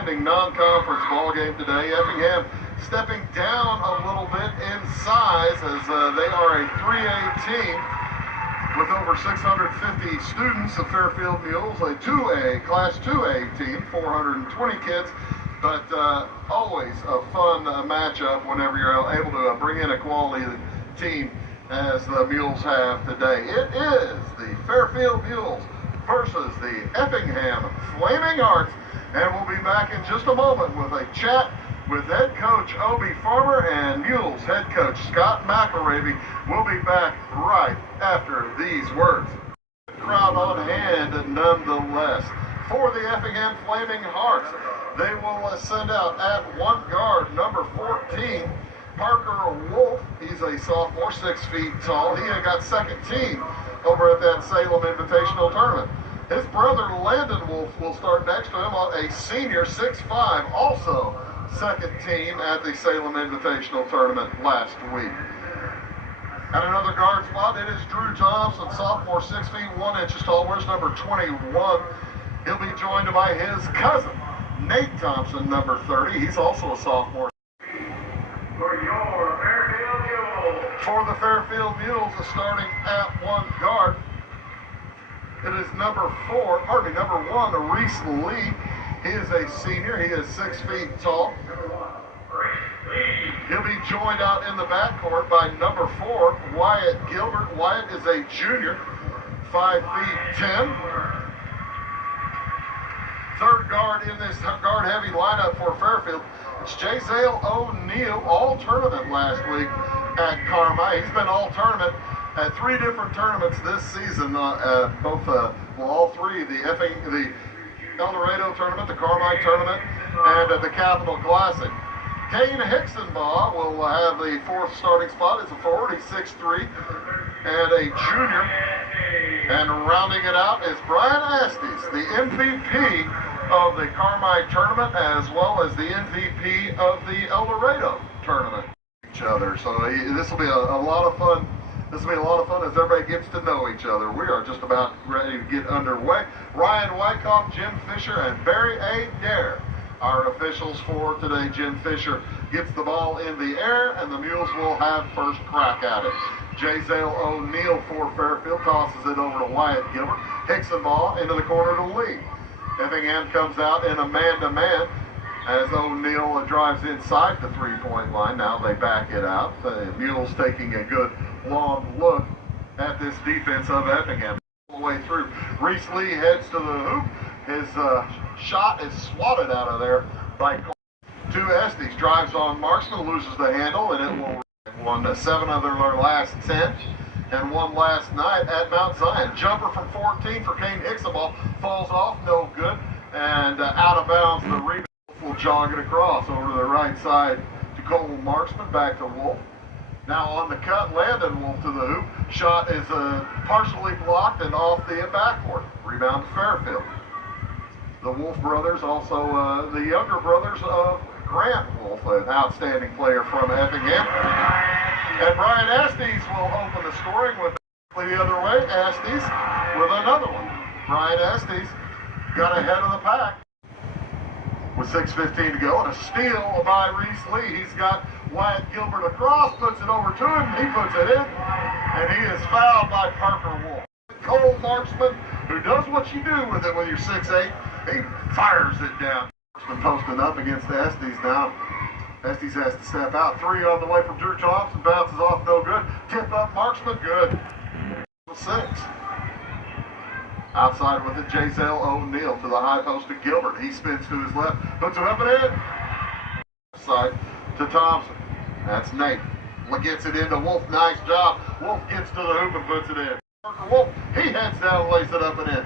Non-conference ball game today. Effingham stepping down a little bit in size as they are a 3A team with over 650 students. The Fairfield Mules, a 2A, Class 2A team, 420 kids. But always a fun matchup whenever you're able to bring in a quality team as the Mules have today. It is the Fairfield Mules versus the Effingham Flaming Hearts. And we'll be back in just a moment with a chat with head coach Obi Farmer and Mules head coach Scott McElravy. We'll be back right after these words. Crowd on hand nonetheless. For the Effingham Flaming Hearts, they will send out at one guard, number 14, Parker Wolf. He's a sophomore, 6 feet tall. He got second team over at that Salem Invitational Tournament. His brother Landon Wolf will start next to him, a senior, 6'5", also second team at the Salem Invitational Tournament last week. At another guard spot, it is Drew Thompson, sophomore, 6 feet 1 inches tall, wears number 21. He'll be joined by his cousin, Nate Thompson, number 30. He's also a sophomore. For the Fairfield Mules, starting at one guard, it is number 1, Reese Lee. He is a senior. He is 6 feet tall. He'll be joined out in the backcourt by number 4, Wyatt Gilbert. Wyatt is a junior, 5 feet 10. Third guard in this guard-heavy lineup for Fairfield, it's Jazale O'Neal, all-tournament last week at Carmi. He's been all-tournament at 3 different tournaments this season, all three, the El Dorado tournament, the Carmi tournament, and the Capital Classic. Kane Hicksonbaugh will have the 4th starting spot as a forward. He's 6'3", and a junior. And rounding it out is Brian Estes, the MVP of the Carmi tournament, as well as the MVP of the El Dorado tournament. Each other, so this will be a lot of fun. This will be a lot of fun as everybody gets to know each other. We are just about ready to get underway. Ryan Wyckoff, Jim Fisher, and Barry A. Dare, our officials for today. Jim Fisher gets the ball in the air, and the Mules will have first crack at it. Jazale O'Neal for Fairfield tosses it over to Wyatt Gilbert. Hicksonbaugh into the corner to Lee. Effingham comes out in a man-to-man as O'Neal drives inside the three-point line. Now they back it out. The Mules taking a good long look at this defense of Effingham. All the way through. Reese Lee heads to the hoop. His shot is swatted out of there by to Estes. Drives on Marksman, loses the handle, and it will won 7 of their last 10 and one last night at Mount Zion. Jumper from 14 for Kane Hicksonbaugh falls off, no good, and out of bounds. The rebound will jog it across over to the right side to Cole Marksman, back to Wolf. Now on the cut, Landon Wolf to the hoop. Shot is partially blocked and off the backboard. Rebound to Fairfield. The Wolf brothers, also the younger brothers of Grant Wolf, an outstanding player from Effingham. And Brian Estes will open the scoring with the other way. Estes with another one. Brian Estes got ahead of the pack with 6:15 to go, and a steal by Reese Lee. He's got Wyatt Gilbert across, puts it over to him, he puts it in, and he is fouled by Parker Wolf. Cole Marksman, who does what you do with it when you're 6'8", he fires it down. Marksman posting up against Estes now. Estes has to step out. 3 on the way from Drew Thompson, bounces off, no good. Tip up Marksman, good. 6. Outside with it, Jazale O'Neal to the high post to Gilbert. He spins to his left, puts it up and in. Side to Thompson. That's Nate. Gets it into Wolf. Nice job. Wolf gets to the hoop and puts it in. Parker Wolf, he heads down, lays it up and in.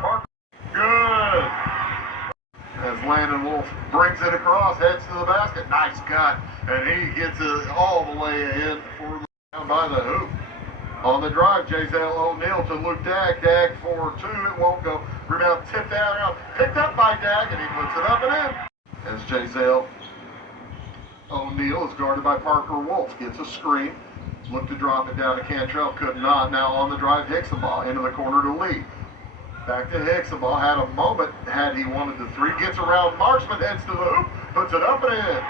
Parker, good. As Landon Wolf brings it across, heads to the basket. Nice cut. And he gets it all the way in for down by the hoop. On the drive, Jazale O'Neal to Luke Dagg. Dagg for 2. It won't go. Rebound tipped out. Picked up by Dagg, and he puts it up and in. As Jazale O'Neal is guarded by Parker Wolf. Gets a screen. Looked to drop it down to Cantrell. Could not. Now on the drive, Hicksonbaugh into the corner to Lee. Back to Hicks. The ball had a moment had he wanted the three. Gets around Marksman, heads to the hoop, puts it up and in.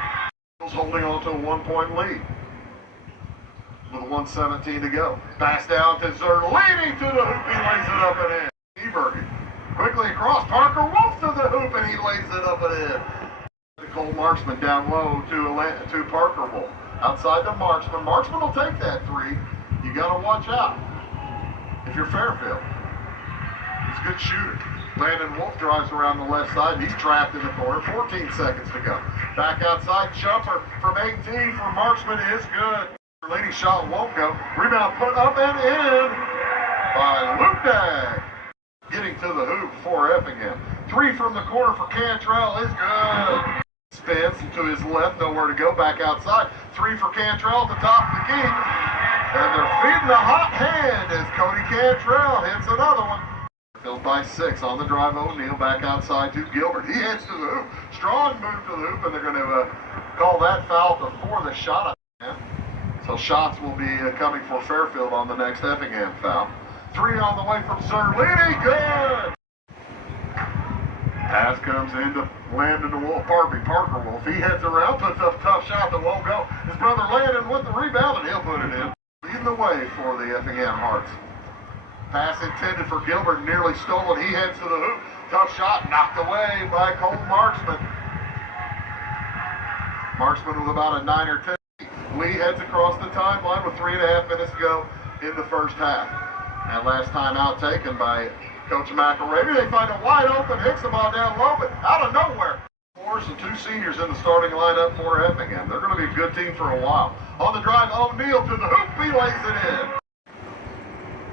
Holding on to a 1-point lead with 1:17 to go. Pass down to Zerlini to the hoop. He lays it up and in. Eberg quickly across. Parker Wolf to the hoop and he lays it up and in. Cole Marksman down low to Parker Wolf. Outside to Marksman. Marksman will take that three. You got to watch out if you're Fairfield. He's a good shooter. Landon Wolf drives around the left side. He's trapped in the corner. 14 seconds to go. Back outside. Jumper from 18 for Marksman is good. Lady shot won't go. Rebound put up and in by Luke Dag. Getting to the hoop for Effingham. Three from the corner for Cantrell is good. Spins to his left. Nowhere to go. Back outside. Three for Cantrell at the top of the key. And they're feeding the hot hand as Cody Cantrell hits another one. Filled by 6 on the drive. O'Neal back outside to Gilbert. He heads to the hoop. Strong move to the hoop, and they're going to call that foul before the shot. So shots will be coming for Fairfield on the next Effingham foul. 3 on the way from Zerlini. Good. Pass comes into Landon Wolf. Parker Wolf. He heads around, puts up a tough shot that won't go. His brother Landon with the rebound, and he'll put it in. Leading the way for the Effingham Hearts. Pass intended for Gilbert, nearly stolen. He heads to the hoop. Tough shot, knocked away by Cole Marksman. Marksman with about a 9 or 10. Lee heads across the timeline with 3.5 minutes to go in the first half. And last time out taken by Coach McElravy. They find a wide open Hicks the ball down low, but out of nowhere. And 2 seniors in the starting lineup for Effingham. They're going to be a good team for a while. On the drive, O'Neal to the hoop. He lays it in.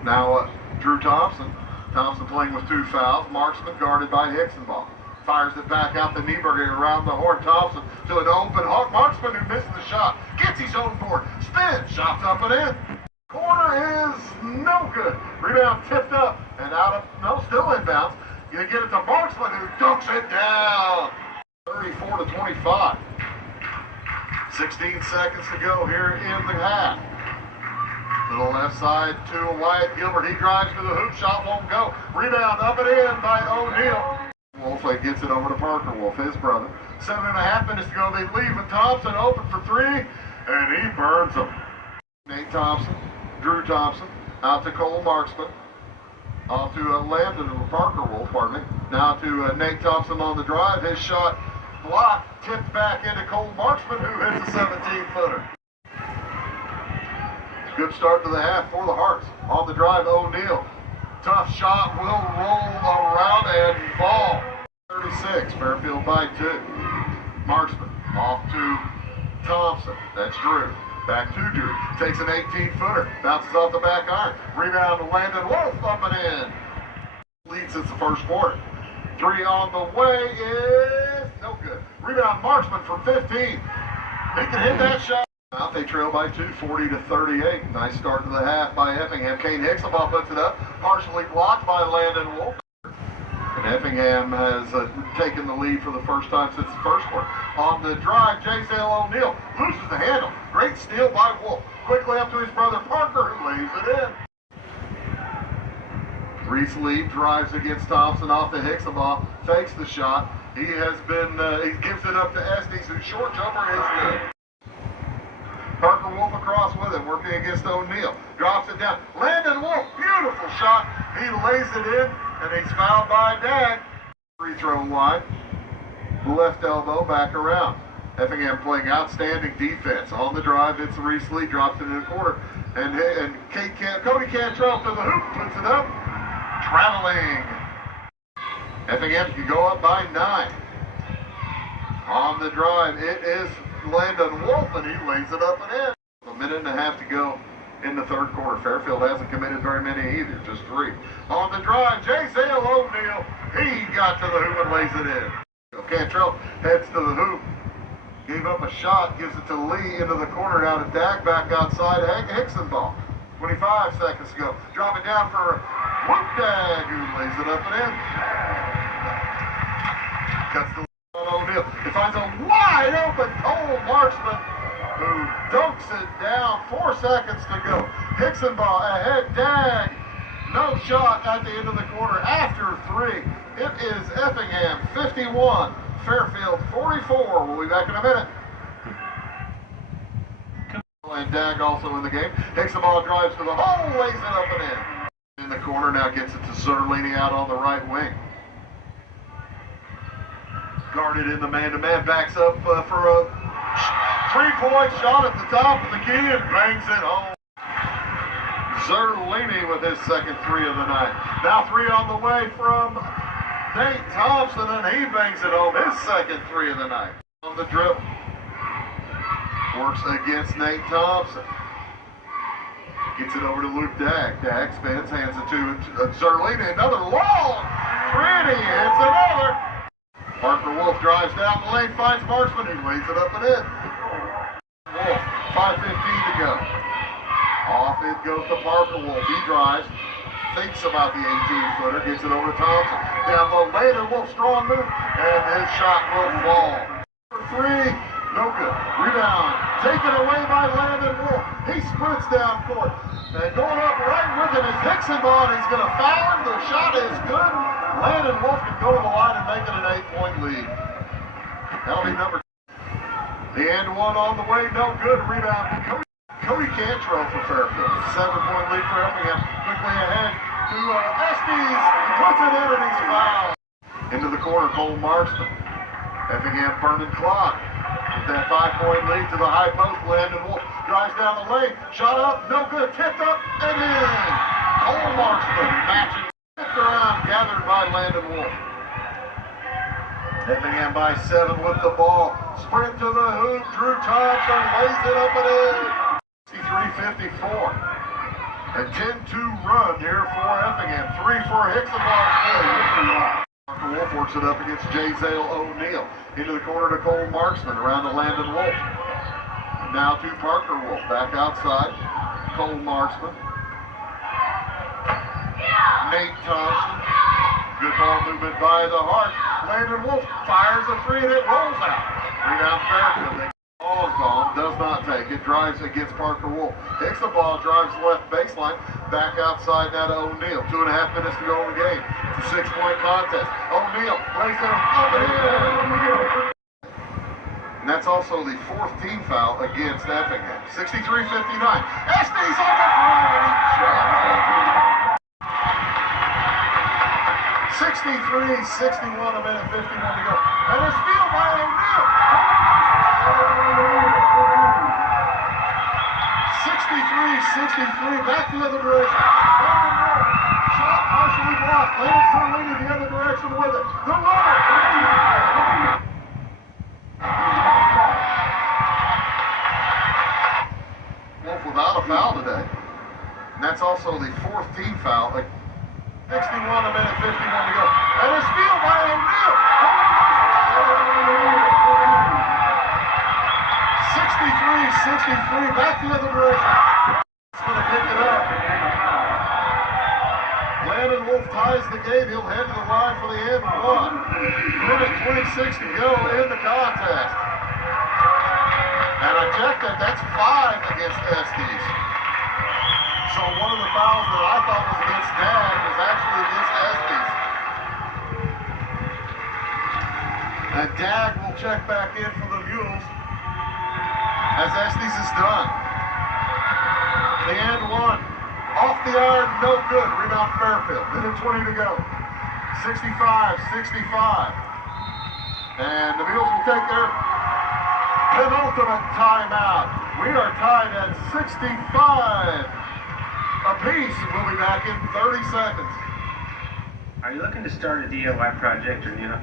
Now, Drew Thompson. Thompson playing with 2 fouls. Marksman guarded by Hicksonball. Fires it back out to Nieberger around the horn. Thompson to an open Hawk. Marksman who missed the shot. Gets his own board. Spins. Shots up and in. Corner is no good. Rebound tipped up and out of, no, still inbounds. You get it to Marksman who dunks it down. 34 to 25. 16 seconds to go here in the half. To the left side to Wyatt Gilbert. He drives to the hoop. Shot won't go. Rebound up and in by O'Neal. Wolf gets it over to Parker Wolf, his brother. 7.5 minutes to go. They leave with Thompson open for 3, and he burns them. Nate Thompson, Drew Thompson, out to Cole Marksman. Off to Landon or Parker Wolf, pardon me. Now to Nate Thompson on the drive. His shot blocked, tipped back into Cole Marksman, who hits a 17-footer. Good start to the half for the Hearts. On the drive, O'Neal. Tough shot will roll around and fall. 36, Fairfield by 2. Marksman off to Thompson. That's Drew. Back to Drew. Takes an 18-footer. Bounces off the back iron. Rebound to Landon Wolf up and in. Lead since the first quarter. 3 on the way is no good. Rebound Marksman for 15. He can hit that shot. Out they trail by 2, 40 to 38. Nice start to the half by Effingham. Kane Hicks, the ball puts it up. Partially blocked by Landon Wolf. And Effingham has taken the lead for the first time since the first quarter. On the drive, J.Zale O'Neal loses the handle. Great steal by Wolf. Quickly up to his brother Parker, who lays it in. Reese Lee drives against Thompson off the Hicks ball, fakes the shot. He has been, he gives it up to Estes, whose short jumper is good. Parker Wolf across with him, working against O'Neal. Drops it down. Landon Wolf, beautiful shot. He lays it in, and he's fouled by Dag. Free throw line. Left elbow back around. Effingham playing outstanding defense. On the drive, it's Reese Lee, drops it in the corner. And Cody Cantrell to the hoop, puts it up. Traveling. Effingham can go up by 9. On the drive, it is Landon Wolf, and he lays it up and in. 1.5 minutes to go in the third quarter. Fairfield hasn't committed very many either, just 3. On the drive, J.Zale O'Neal, he got to the hoop and lays it in. Cantrell heads to the hoop, gave up a shot, gives it to Lee into the corner, out of Dag, back outside, Hickson ball. 25 seconds to go. Drop it down for Luke Dag, who lays it up and in. Cuts the O'Neal. He finds a wide open Cole Marksman, who dunks it down. 4 seconds to go. Hickson ball ahead. Dag No shot at the end of the quarter after 3. It is Effingham 51, Fairfield 44. We'll be back in a minute. And Dag also in the game. Takes the ball, drives to the hole, lays it up and in. In the corner, now gets it to Zerlini out on the right wing. Guarded in the man-to-man, backs up for a 3-point shot at the top of the key and bangs it home. Zerlini with his second 3 of the night. Now 3 on the way from Nate Thompson, and he bangs it home, his second 3 of the night. On the dribble. Works against Nate Thompson. Gets it over to Luke Dag. Dag spins, hands it to Zerlini. Another long, pretty, hits another. Parker Wolf drives down the lane, finds Marksman, who lays it up and in. Wolf, 5:15 to go. Off it goes to Parker Wolf. He drives, thinks about the 18-footer, gets it over to Thompson. Down low later, Wolf strong move, and his shot will fall. For 3, no good. Rebound, taken away by Landon Wolf. He sprints down court. And going up right with him is Hickson ball, and he's going to foul him. The shot is good. Landon Wolf can go to the line and make it an 8-point lead. That'll be number 2. The and 1 on the way, no good. Rebound. Cody Cantrell for Fairfield. 7-point lead for Effingham. Quickly ahead to Estes. Puts it in and he's fouled. Into the corner, Cole Marksman. Effingham burning clock. With that 5-point lead to the high post, Landon Wolf drives down the lane. Shot up, no good. Tipped up and in. Cole Marksman matching. Tipped around, gathered by Landon Wolf. Effingham by 7 with the ball. Sprint to the hoop. Drew Thompson lays it up and in. 63-54. A 10-2 run here for Effingham. 3 for Hickson. Parker Wolf works it up against J. Zale O'Neal. Into the corner to Cole Marksman. Around to Landon Wolf. Now to Parker Wolf. Back outside. Cole Marksman. Nate Thompson. Good ball movement by the Hart. Landon Wolf fires a 3 and it rolls out. Rebound Fairfield. Ball gone, does not take it. Drives against Parker Wolf. Takes the ball, drives left baseline. Back outside now to O'Neal. 2.5 minutes to go in the game. It's a 6-point contest. O'Neal lays it up and in. And that's also the 4th team foul against Effingham. 63-59. Estes on the ground. 63-61, a minute 51 to go. And a steal by O'Neal. 63-63, back the other direction. Shot partially blocked. Landon Zerlini the other direction with it. The runner. Wolf without a foul today. And that's also the 4th team foul. 61, a minute 51 to go. And a steal by O'Neal. 63-63, back the other direction. It's going to pick it up. Landon Wolf ties the game. He'll head to the line for the end 1. Minute 26 to go in the contest. And I checked that. That's 5 against Estes. So one of the fouls that I thought was against Dag was actually against Estes. And Dag will check back in for the Mules as Estes is done. The and 1. Off the iron, no good. Rebound Fairfield. Minute 20 to go. 65-65. And the Mules will take their penultimate timeout. We are tied at 65 apiece. We'll be back in 30 seconds. Are you looking to start a DIY project or new?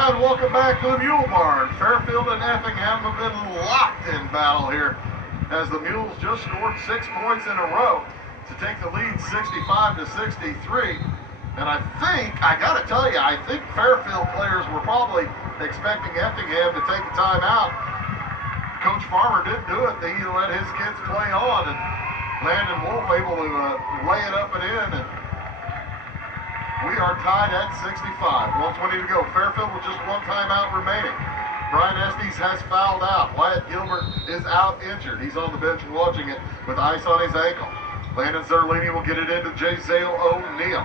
And welcome back to the Mule Barn. Fairfield and Effingham have been locked in battle here as the Mules just scored 6 points in a row to take the lead 65-63. And I gotta tell you, I think Fairfield players were probably expecting Effingham to take a timeout. Coach Farmer didn't do it. He let his kids play on, and Landon Wolf able to lay it up and in. And We are tied at 65. 1:20 to go. Fairfield with just one timeout remaining. Brian Estes has fouled out. Wyatt Gilbert is out injured. He's on the bench watching it with ice on his ankle. Landon Zerlini will get it into Jazale O'Neal.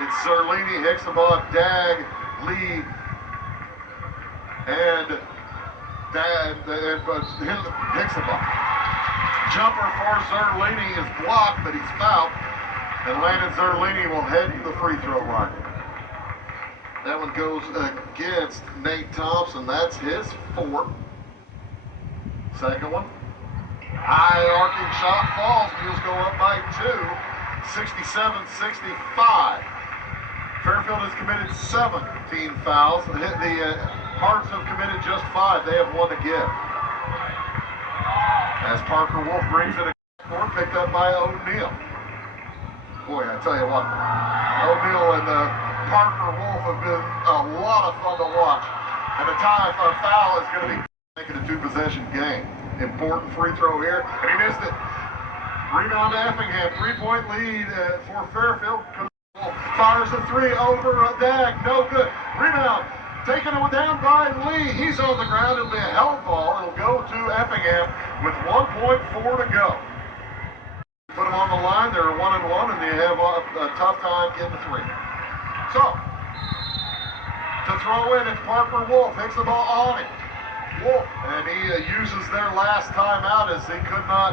It's Zerlini, Hixabaugh, Dag, Lee, and Hixabaugh. Jumper for Zerlini is blocked, but he's fouled. And Landon Zerlini will head to the free throw line. That one goes against Nate Thompson. That's his fourth. Second one. High arcing shot falls. Mules go up by 2. 67-65. Fairfield has committed 17 fouls. The Hearts have committed just 5. They have 1 to give. As Parker Wolf brings it forward, picked up by O'Neal. Boy, I tell you what, O'Neal and Parker Wolf have been a lot of fun to watch. And a foul is going to be making a 2-possession game. Important free throw here, and he missed it. Rebound to Effingham, 3-point lead for Fairfield. Fires a 3 over Dag, no good. Rebound, taken down by Lee. He's on the ground. It'll be a held ball. It'll go to Effingham with 1.4 to go. Put them on the line. They're 1-1, and they have a tough time getting 3. So, to throw in, it's Parker Wolf. Hits the ball on it. Wolf, and he uses their last timeout as he could not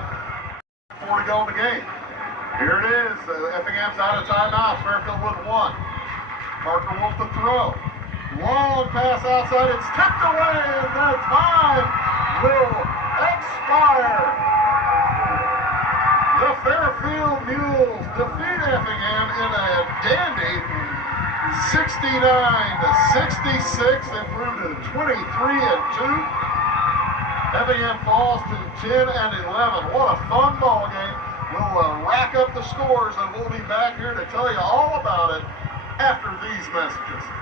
afford to go in the game. Here it is. Effingham's out of timeouts. Fairfield with 1. Parker Wolf to throw. Long pass outside. It's tipped away, and the time will expire. The Fairfield Mules defeat Effingham in a dandy 69-66. They improved to 23-2. Effingham falls to 10-11. What a fun ball game. We'll rack up the scores, and we'll be back here to tell you all about it after these messages.